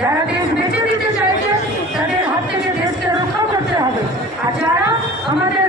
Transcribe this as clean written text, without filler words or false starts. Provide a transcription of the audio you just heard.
যারা দেশ বেঁচে দিতে চাইছে তাদের হাত থেকে দেশকে রক্ষা করতে হবে, আর যারা আমাদের